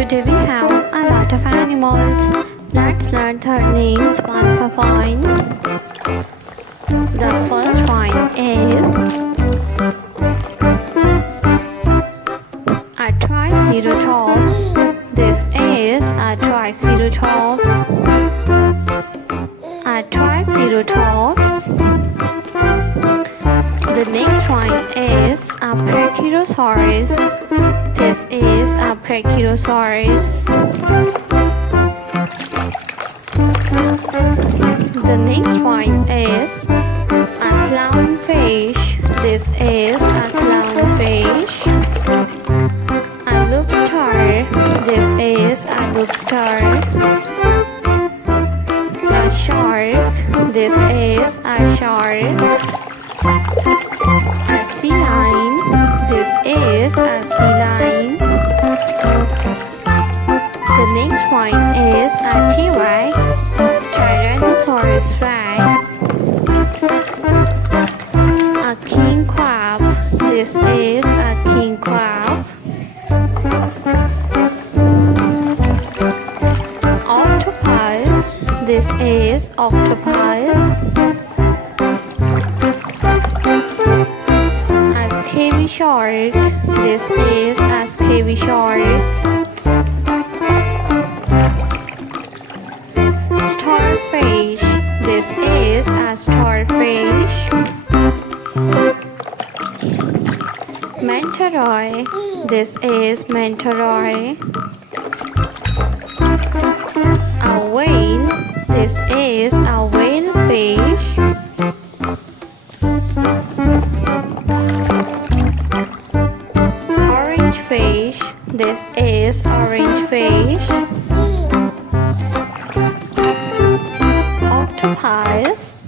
Today we have a lot of animals. Let's learn their names one by one. The first one is a triceratops. This is a triceratops. A triceratops. The next one is a brachiosaurus. This is a brachiosaurus. The next one is a clownfish. This is a clownfish. A lobster. This is a lobster. A shark. This is a shark. A sea lion. This is a sea lion. The next one is a T-Rex. Tyrannosaurus Rex. A king crab. This is a king crab. Octopus. This is octopus. A scabby shark. This is a scabby shark. Starfish. This is a starfish. Mantaroi. This is mantaroi. A whale. This is a whale fish. Orange fish. This is orange fish. Octopus.